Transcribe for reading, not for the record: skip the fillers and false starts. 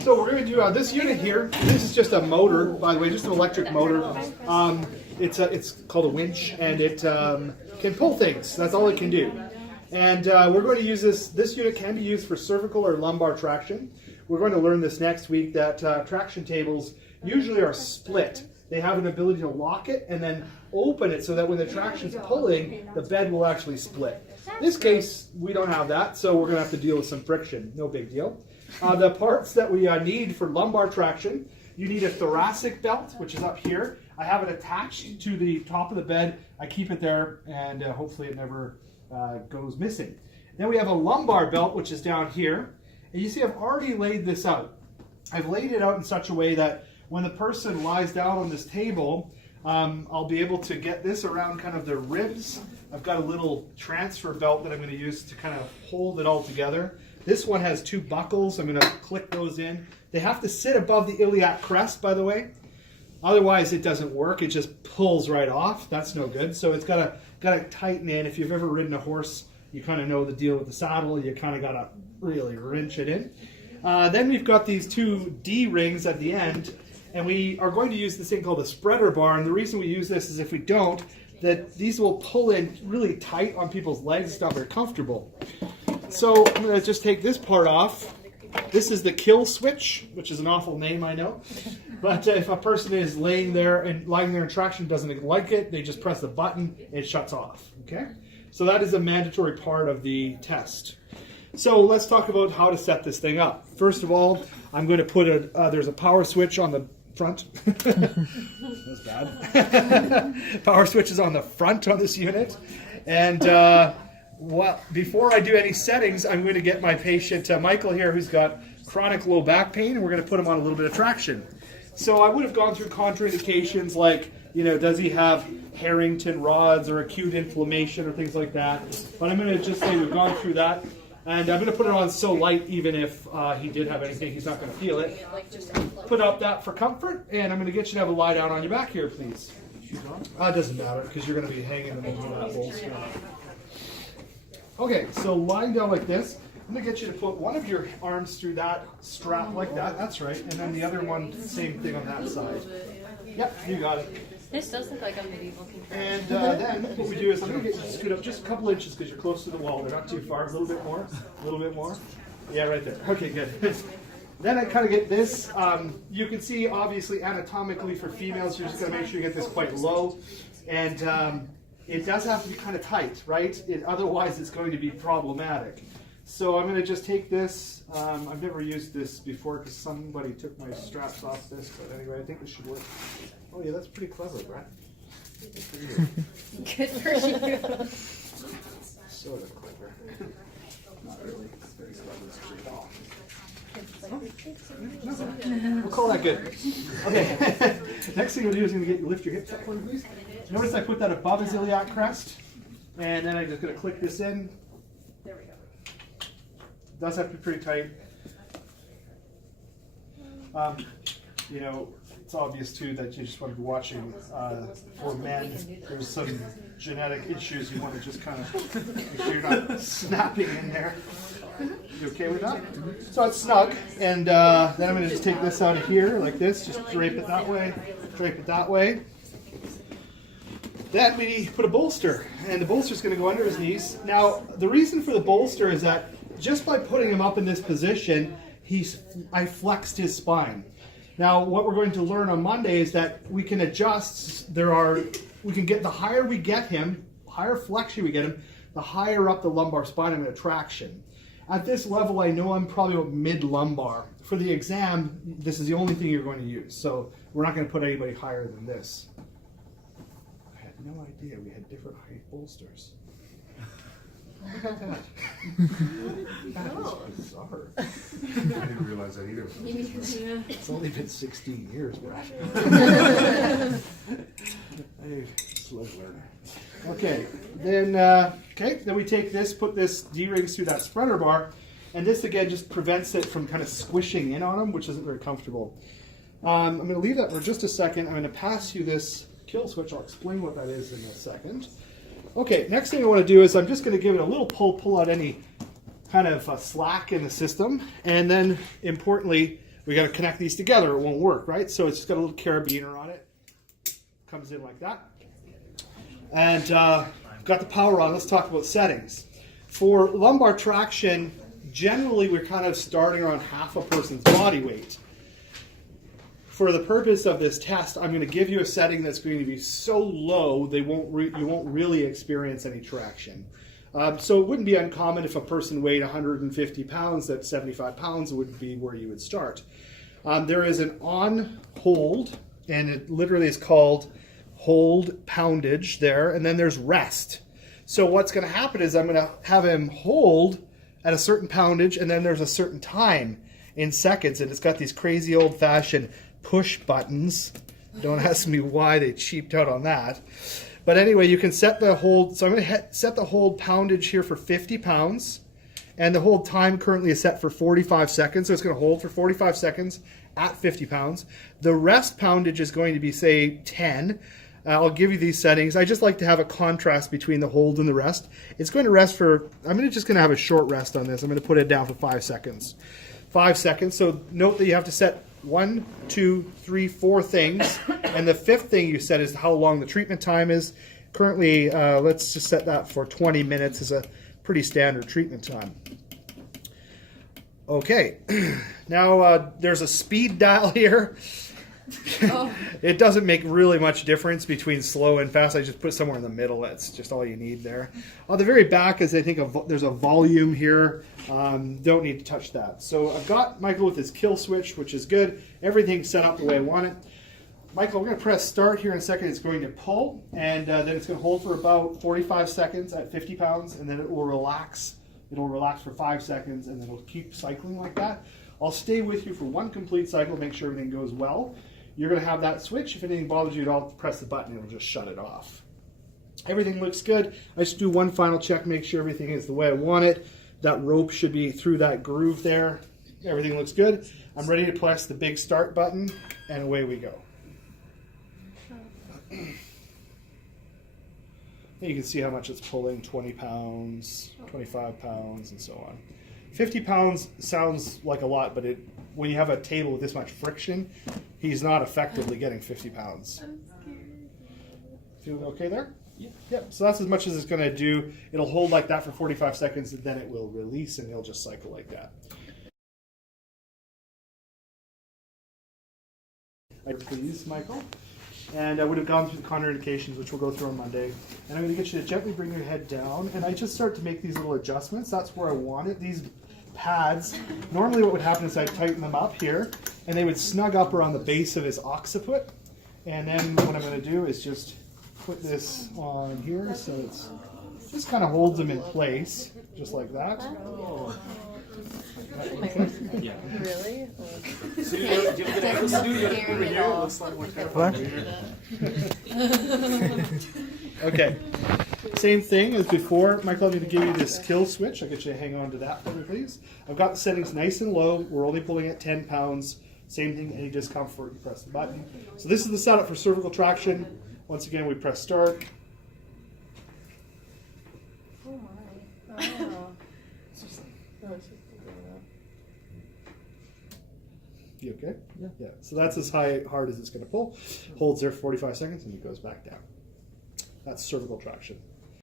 So we're going to do this unit here. This is just a motor, by the way, just an electric motor. It's called a winch, and it can pull things. That's all it can do. And we're going to use this. This unit can be used for cervical or lumbar traction. We're going to learn this next week that traction tables usually are split. They have an ability to lock it and then open it so that when the traction's pulling, the bed will actually split. In this case, we don't have that, so we're going to have to deal with some friction. No big deal. The parts that we need for lumbar traction, you need a thoracic belt, which is up here. I have it attached to the top of the bed. I keep it there, and hopefully it never goes missing. Then we have a lumbar belt, which is down here. And you see I've already laid this out. I've laid it out in such a way that when the person lies down on this table, I'll be able to get this around kind of their ribs. I've got a little transfer belt that I'm going to use to kind of hold it all together. This one has two buckles. I'm going to click those in. They have to sit above the iliac crest, by the way. Otherwise, it doesn't work. It just pulls right off. That's no good. So it's got to tighten in. If you've ever ridden a horse, you kind of know the deal with the saddle. You kind of got to really wrench it in. Then we've got these two D rings at the end, and we are going to use this thing called a spreader bar. And the reason we use this is if we don't, that these will pull in really tight on people's legs. It's not very comfortable. So I'm going to just take this part off. This is the kill switch, which is an awful name, I know. But if a person is lying there in traction, doesn't like it, they just press the button, it shuts off. Okay? So that is a mandatory part of the test. So let's talk about how to set this thing up. First of all, I'm going to put there's a power switch on the front. That's bad. Power switch is on the front on this unit. And before I do any settings, I'm going to get my patient, Michael here, who's got chronic low back pain, and we're going to put him on a little bit of traction. So I would have gone through contraindications like, does he have Harrington rods or acute inflammation or things like that. But I'm going to just say we've gone through that. And I'm going to put it on so light, even if he did have anything, he's not going to feel it. Put up that for comfort, and I'm going to get you to have a lie down on your back here, please. It doesn't matter, because you're going to be hanging in the middle of that bolster. Okay, so lying down like this, I'm going to get you to put one of your arms through that strap like that. That's right. And then the other one, same thing on that side. Yep, you got it. This does look like a medieval contraption. And then what we do is I'm going to get you to scoot up just a couple inches because you're close to the wall. They're not too far. A little bit more. A little bit more. Yeah, right there. Okay, good. Then I kind of get this. You can see, obviously, anatomically for females, you're just going to make sure you get this quite low. And it does have to be kind of tight, right? Otherwise, it's going to be problematic. So I'm going to just take this. I've never used this before because somebody took my straps off this. But anyway, I think this should work. Oh, yeah, that's pretty clever, Brett. Good for you. Good for you. Sort of clever. Not really. It's very clever. We'll call that good. Okay. Next thing we'll do is going to get you lift your hips up one, please. Notice I put that above his iliac crest, and then I'm just going to click this in. There we go. Does have to be pretty tight. It's obvious too that you just want to be watching for men. There's some genetic issues you want to just kind of make sure you're not snapping in there. You okay with that? So it's snug, and then I'm going to just take this out of here like this, just drape it that way, drape it that way. Then we put a bolster, and the bolster is going to go under his knees. Now, the reason for the bolster is that just by putting him up in this position, I flexed his spine. Now, what we're going to learn on Monday is that we can adjust. We can get the higher we get him, higher flexion we get him, the higher up the lumbar spine I'm going to traction. At this level, I know I'm probably about mid-lumbar. For the exam, this is the only thing you're going to use. So we're not going to put anybody higher than this. I had no idea we had different height bolsters. Look at that. That is bizarre. I didn't realize that either. It's only been 16 years, Brad. Hey, slow learner. Okay, then we take this, put this D-rings through that spreader bar, and this again just prevents it from kind of squishing in on them, which isn't very comfortable. I'm going to leave that for just a second. I'm going to pass you this kill switch. I'll explain what that is in a second. Okay, next thing I want to do is I'm just going to give it a little pull out any kind of slack in the system. And then, importantly, we got to connect these together. It won't work, right? So it's just got a little carabiner on it. Comes in like that. And got the power on. Let's talk about settings. For lumbar traction, generally we're kind of starting around half a person's body weight. For the purpose of this test, I'm going to give you a setting that's going to be so low you won't really experience any traction. So it wouldn't be uncommon if a person weighed 150 pounds, that 75 pounds would be where you would start. There is an on hold, and it literally is called hold poundage there, and then there's rest. So what's going to happen is I'm going to have him hold at a certain poundage, and then there's a certain time in seconds, and it's got these crazy old-fashioned push buttons. Don't ask me why they cheaped out on that. But anyway, you can set the hold. So I'm going to set the hold poundage here for 50 pounds. And the hold time currently is set for 45 seconds. So it's going to hold for 45 seconds at 50 pounds. The rest poundage is going to be, say, 10. I'll give you these settings. I just like to have a contrast between the hold and the rest. It's going to rest for, just going to have a short rest on this. I'm going to put it down for 5 seconds. 5 seconds. So note that you have to set 1, 2, 3, 4 things, and the 5th thing you set is how long the treatment time is. Currently, let's just set that for 20 minutes is a pretty standard treatment time. Okay, now there's a speed dial here. Oh. It doesn't make really much difference between slow and fast. I just put somewhere in the middle. That's just all you need there. On the very back is, I think, there's a volume here. Don't need to touch that. So I've got Michael with his kill switch, which is good. Everything's set up the way I want it. Michael, we're going to press start here in a second. It's going to pull, and then it's going to hold for about 45 seconds at 50 pounds, and then it will relax. It'll relax for 5 seconds, and then it'll keep cycling like that. I'll stay with you for one complete cycle, make sure everything goes well. You're going to have that switch. If anything bothers you at all, press the button. It'll just shut it off. Everything looks good. I just do one final check, make sure everything is the way I want it. That rope should be through that groove there. Everything looks good. I'm ready to press the big start button, and away we go. You can see how much it's pulling, 20 pounds, 25 pounds, and so on. 50 pounds sounds like a lot, but when you have a table with this much friction, he's not effectively getting 50 pounds. I'm scared. Feeling okay there? Yeah. Yep, so that's as much as it's going to do. It'll hold like that for 45 seconds, and then it will release, and he'll just cycle like that. Please, Michael. And I would have gone through the contraindications, which we'll go through on Monday. And I'm going to get you to gently bring your head down. And I just start to make these little adjustments. That's where I want it. These pads, normally what would happen is I'd tighten them up here, and they would snug up around the base of his occiput. And then what I'm going to do is just put this on here, so it's just kind of holds them in place, just like that. Yeah. Really? So you have to get an over here. It looks like more terrifying. Okay. Same thing as before. Michael, I'm going to give you this kill switch. I'll get you to hang on to that for me, please. I've got the settings nice and low. We're only pulling at 10 pounds. Same thing, any discomfort, you press the button. So this is the setup for cervical traction. Once again, we press start. Oh my. Oh. You okay? Yeah. Yeah. So that's as hard as it's going to pull. Holds there for 45 seconds, and it goes back down. That's cervical traction.